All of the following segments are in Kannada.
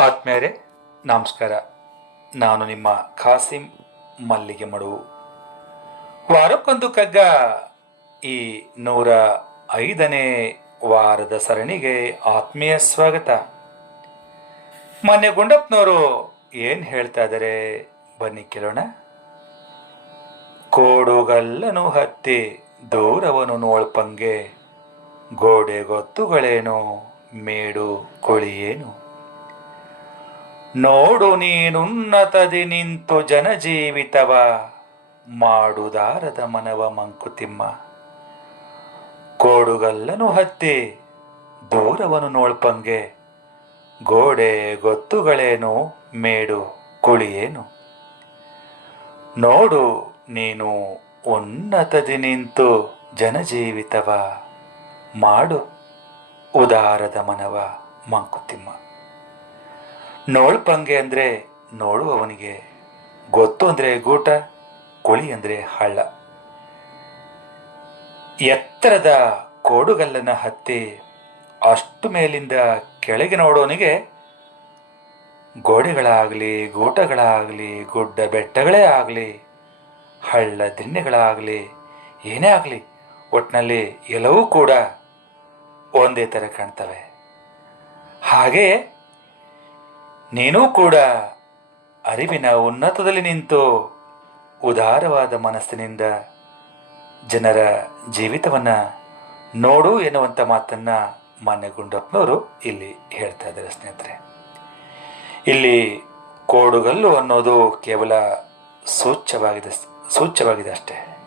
ಆತ್ಮೇರೆ ನಮಸ್ಕಾರ. ನಾನು ನಿಮ್ಮ ಖಾಸಿಂ ಮಲ್ಲಿಗೆ ಮಡು. ವಾರಕ್ಕೊಂದು ಕಗ್ಗ ಈ ನೂರ ಐದನೇ ವಾರದ ಸರಣಿಗೆ ಆತ್ಮೀಯ ಸ್ವಾಗತ. ಮೊನ್ನೆ ಗುಂಡಪ್ಪನವರು ಏನು ಹೇಳ್ತಾ ಇದ್ದಾರೆ ಬನ್ನಿ ಕೇಳೋಣ. ಕೋಡುಗಲ್ಲನು ಹತ್ತಿ ದೂರವನು ನೋಳ್ಪಂಗೆ ಗೋಡೆ ಗೊತ್ತುಗಳೇನು ಮೇಡು ಕೊಳಿಯೇನು. ನೋಡು ನೀನುನ್ನತದಿ ನಿಂತು ಜನಜೀವಿತವ. ಮಾಡುದಾರದ ಮನವ ಮಂಕುತಿಮ್ಮ. ಕೋಡುಗಲ್ಲನು ಹತ್ತಿ, ದೂರವನು ನೋಳ್ಪಂಗೆ. ಗೋಡೆ ಗೊತ್ತುಗಳೇನು, ಮೇಡು ಕುಳಿಯೇನು. ನೋಡು ನೀನು ಉನ್ನತದಿ ನಿಂತು ಜನಜೀವಿತವ. ಮಾಡು ಉದಾರದ ಮನವ ಮಂಕುತಿಮ್ಮ. ನೋಳ್ಪಂಗೆ ಅಂದರೆ ನೋಡುವವನಿಗೆ ಗೊತ್ತು ಅಂದರೆ ಗೂಟ, ಕುಳಿ ಅಂದರೆ ಹಳ್ಳ. ಎತ್ತರದ ಕೋಡುಗಲ್ಲನ ಹತ್ತಿ ಅಷ್ಟು ಮೇಲಿಂದ ಕೆಳಗೆ ನೋಡೋನಿಗೆ ಗೋಡೆಗಳಾಗಲಿ, ಗೂಟಗಳಾಗಲಿ, ಗುಡ್ಡ ಬೆಟ್ಟಗಳೇ ಆಗಲಿ, ಹಳ್ಳ ದಿಣ್ಣೆಗಳಾಗಲಿ, ಏನೇ ಆಗಲಿ ಒಟ್ಟಿನಲ್ಲಿ ಎಲ್ಲವೂ ಕೂಡ ಒಂದೇ ಥರ ಕಾಣ್ತವೆ. ಹಾಗೆಯೇ ನೀನೂ ಕೂಡ ಅರಿವಿನ ಉನ್ನತದಲ್ಲಿ ನಿಂತು ಉದಾರವಾದ ಮನಸ್ಸಿನಿಂದ ಜನರ ಜೀವಿತವನ್ನ ನೋಡು ಎನ್ನುವಂಥ ಮಾತನ್ನ ಮಾನ್ಯ ಗುಂಡಪ್ಪನವರು ಇಲ್ಲಿ ಹೇಳ್ತಾ ಇದ್ದಾರೆ ಸ್ನೇಹಿತರೆ. ಇಲ್ಲಿ ಕೋಡುಗಲ್ಲು ಅನ್ನೋದು ಕೇವಲ ಸೂಚ್ಯವಾಗಿದೆ ಸೂಚ್ಯವಾಗಿದೆ ಅಷ್ಟೇ.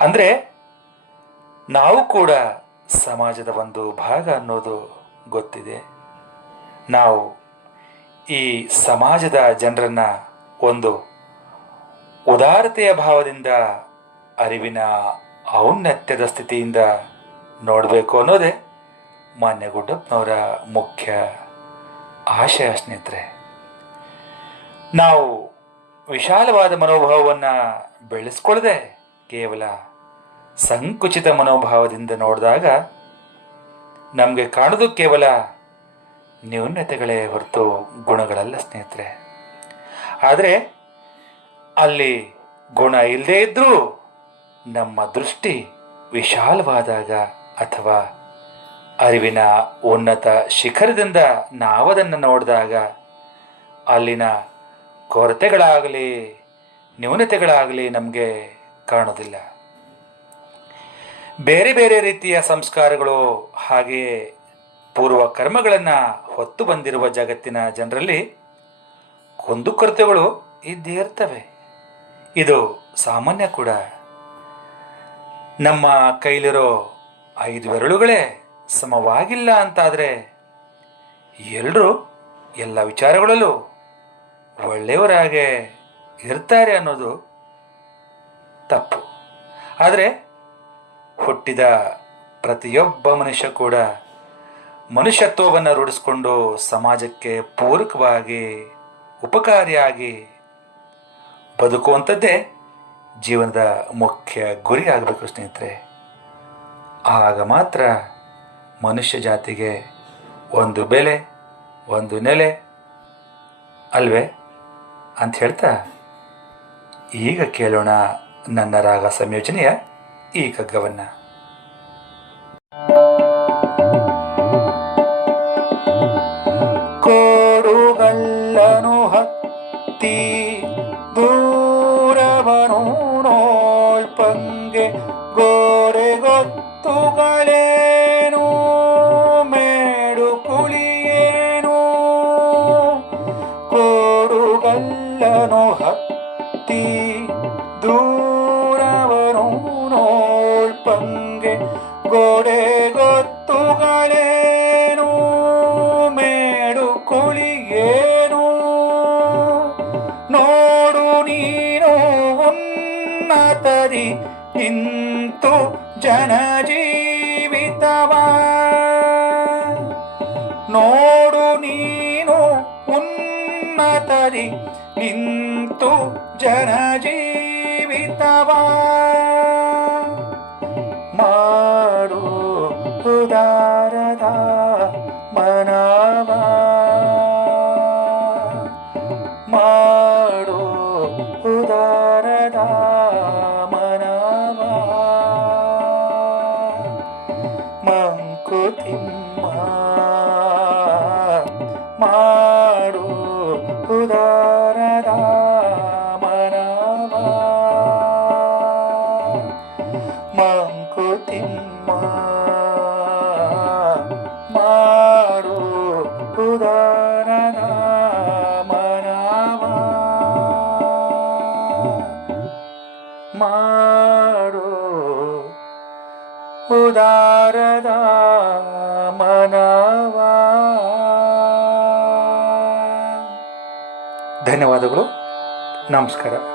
ಅಂದರೆ ನಾವು ಕೂಡ ಸಮಾಜದ ಒಂದು ಭಾಗ ಅನ್ನೋದು ಗೊತ್ತಿದೆ. ನಾವು ಈ ಸಮಾಜದ ಜನರನ್ನ ಒಂದು ಉದಾರತೆಯ ಭಾವದಿಂದ, ಅರಿವಿನ ಔನ್ನತ್ಯದ ಸ್ಥಿತಿಯಿಂದ ನೋಡಬೇಕು ಅನ್ನೋದೇ ಮಾನ್ಯ ಗುಡ್ಡಪ್ಪನವರ ಮುಖ್ಯ ಆಶಯ ಸ್ನೇಹಿತರೆ. ನಾವು ವಿಶಾಲವಾದ ಮನೋಭಾವವನ್ನು ಬೆಳೆಸ್ಕೊಳ್ಳದೆ ಕೇವಲ ಸಂಕುಚಿತ ಮನೋಭಾವದಿಂದ ನೋಡಿದಾಗ ನಮಗೆ ಕಾಣೋದು ಕೇವಲ ನ್ಯೂನ್ಯತೆಗಳೇ ಹೊರತು ಗುಣಗಳಲ್ಲ ಸ್ನೇಹಿತರೆ. ಆದರೆ ಅಲ್ಲಿ ಗುಣ ಇಲ್ಲದೇ ಇದ್ದರೂ ನಮ್ಮ ದೃಷ್ಟಿ ವಿಶಾಲವಾದಾಗ ಅಥವಾ ಅರಿವಿನ ಉನ್ನತ ಶಿಖರದಿಂದ ನಾವದನ್ನು ನೋಡಿದಾಗ ಅಲ್ಲಿನ ಕೊರತೆಗಳಾಗಲಿ, ನ್ಯೂನತೆಗಳಾಗಲಿ ನಮಗೆ ಕಾಣೋದಿಲ್ಲ. ಬೇರೆ ಬೇರೆ ರೀತಿಯ ಸಂಸ್ಕಾರಗಳು ಹಾಗೆಯೇ ಪೂರ್ವ ಕರ್ಮಗಳನ್ನು ಹೊತ್ತು ಬಂದಿರುವ ಜಗತ್ತಿನ ಜನರಲ್ಲಿ ಕುಂದುಕೊರತೆಗಳು ಇದ್ದೇ ಇರ್ತವೆ. ಇದು ಸಾಮಾನ್ಯ ಕೂಡ. ನಮ್ಮ ಕೈಲಿರೋ ಐದು ಬೆರಳುಗಳೇ ಸಮವಾಗಿಲ್ಲ ಅಂತಾದರೆ ಎಲ್ಲರೂ ಎಲ್ಲ ವಿಚಾರಗಳಲ್ಲೂ ಒಳ್ಳೆಯವರಾಗೆ ಇರ್ತಾರೆ ಅನ್ನೋದು ತಪ್ಪು. ಆದರೆ ಹುಟ್ಟಿದ ಪ್ರತಿಯೊಬ್ಬ ಮನುಷ್ಯ ಕೂಡ ಮನುಷ್ಯತ್ವವನ್ನು ರೂಢಿಸಿಕೊಂಡು ಸಮಾಜಕ್ಕೆ ಪೂರಕವಾಗಿ, ಉಪಕಾರಿಯಾಗಿ ಬದುಕುವಂಥದ್ದೇ ಜೀವನದ ಮುಖ್ಯ ಗುರಿ ಆಗಬೇಕು ಸ್ನೇಹಿತರೆ. ಆಗ ಮಾತ್ರ ಮನುಷ್ಯ ಜಾತಿಗೆ ಒಂದು ಬೆಲೆ, ಒಂದು ನೆಲೆ ಅಲ್ವೇ ಅಂತ ಹೇಳ್ತಾ ಈಗ ಕೇಳೋಣ ನನ್ನ ರಾಗ ಸಂಯೋಜನೆಯ ಈ ಕಗ್ಗವನ್ನು ಕೋಡುಗಲ್ಲನು ಹತ್ತಿ ದೂರವನು ನೋಳ್ಪಂಗೆ ಗೋರೆ ಗೊತ್ತುಗಳೇನು ಮೇಡು ಕುಳಿಯೇನು ಕೋಡುಗಲ್ಲನು ಹತ್ತಿ ನಿಂತು ಜನಜೀವಿತವ ನೋಡು ನೀನು ಉನ್ನತರಿ ನಿಂತು ಜನಜೀವಿತವ ಕುತಿಮ್ಮ ಮಾಡು ಉದಾರದ ಮನವ ಮಂಕುತಿಮ್ಮ ಮಾಡು ಉದಾರದ ಮನವ ಉದಾರದ ಧನ್ಯವಾದಗಳು. ನಮಸ್ಕಾರ.